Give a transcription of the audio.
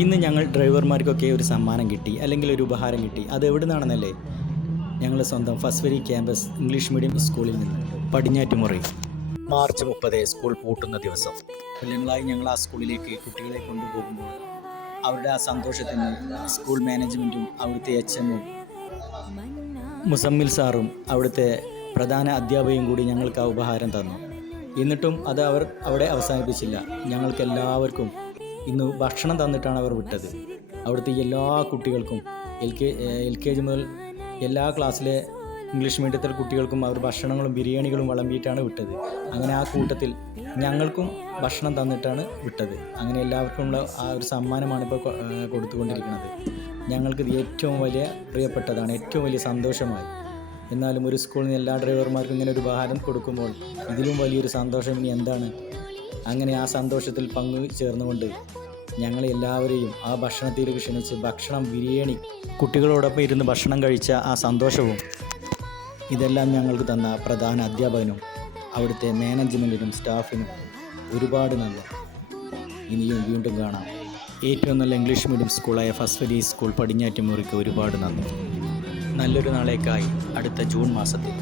ഇന്ന് ഞങ്ങൾ ഡ്രൈവർമാർക്കൊക്കെ ഒരു സമ്മാനം കിട്ടി, അല്ലെങ്കിൽ ഒരു ഉപഹാരം കിട്ടി. അത് എവിടെ നിന്നാണെന്നല്ലേ? ഞങ്ങളുടെ സ്വന്തം ഫസ്വരി ക്യാമ്പസ് ഇംഗ്ലീഷ് മീഡിയം സ്കൂളിൽ നിന്ന്, പടിഞ്ഞാറ്റുമുറി. മാർച്ച് 30 സ്കൂൾ പൂട്ടുന്ന ദിവസം. കൊല്ലങ്ങളായി ഞങ്ങൾ ആ സ്കൂളിലേക്ക് കുട്ടികളെ കൊണ്ടുപോകുമ്പോൾ അവരുടെ ആ സന്തോഷത്തിന് സ്കൂൾ മാനേജ്മെൻറ്റും അവിടുത്തെ എച്ച്എമ്മും മുസമ്മിൽ സാറും അവിടുത്തെ പ്രധാന അധ്യാപകയും കൂടി ഞങ്ങൾക്ക് ആ ഉപഹാരം തന്നു. എന്നിട്ടും അത് അവർ അവിടെ അവസാനിപ്പിച്ചില്ല. ഞങ്ങൾക്ക് എല്ലാവർക്കും ഇന്ന് ഭക്ഷണം തന്നിട്ടാണ് അവർ വിട്ടത്. അവിടുത്തെ എല്ലാ കുട്ടികൾക്കും എൽ കെ ജി മുതൽ എല്ലാ ക്ലാസ്സിലെ ഇംഗ്ലീഷ് മീഡിയത്തിലെ കുട്ടികൾക്കും അവർ ഭക്ഷണങ്ങളും ബിരിയാണികളും വിളമ്പിയിട്ടാണ് വിട്ടത്. അങ്ങനെ ആ കൂട്ടത്തിൽ ഞങ്ങൾക്കും ഭക്ഷണം തന്നിട്ടാണ് വിട്ടത്. അങ്ങനെ എല്ലാവർക്കുമുള്ള ആ ഒരു സമ്മാനമാണ് ഇപ്പോൾ കൊടുത്തുകൊണ്ടിരിക്കുന്നത്. ഞങ്ങൾക്ക് ഏറ്റവും വലിയ പ്രിയപ്പെട്ടതാണ്, ഏറ്റവും വലിയ സന്തോഷമായി. എന്നാലും ഒരു സ്കൂളിൽ നിന്ന് എല്ലാ ഡ്രൈവർമാർക്കും ഇങ്ങനെ ഒരു ഉപഹാരം കൊടുക്കുമ്പോൾ ഇതിലും വലിയൊരു സന്തോഷം ഇനി എന്താണ്? അങ്ങനെ ആ സന്തോഷത്തിൽ ചേർന്നുകൊണ്ട് ഞങ്ങളെല്ലാവരെയും ആ ഭക്ഷണത്തിലേക്ക് ക്ഷണിച്ച് ഭക്ഷണം, ബിരിയാണി, കുട്ടികളോടൊപ്പം ഇരുന്ന് ഭക്ഷണം കഴിച്ച ആ സന്തോഷവും ഇതെല്ലാം ഞങ്ങൾക്ക് തന്ന പ്രധാന അധ്യാപകനും അവിടുത്തെ മാനേജ്മെൻറ്റിനും സ്റ്റാഫിനും ഒരുപാട് നന്ദി. ഇനിയും വീണ്ടും കാണാം. ഏറ്റവും നല്ല ഇംഗ്ലീഷ് മീഡിയം സ്കൂളായ ഫസ്വരി സ്കൂൾ പടിഞ്ഞാറ്റുമുറിക്ക് ഒരുപാട് നന്ദി. നല്ലൊരു നാളേക്കായി അടുത്ത ജൂൺ മാസത്തിൽ.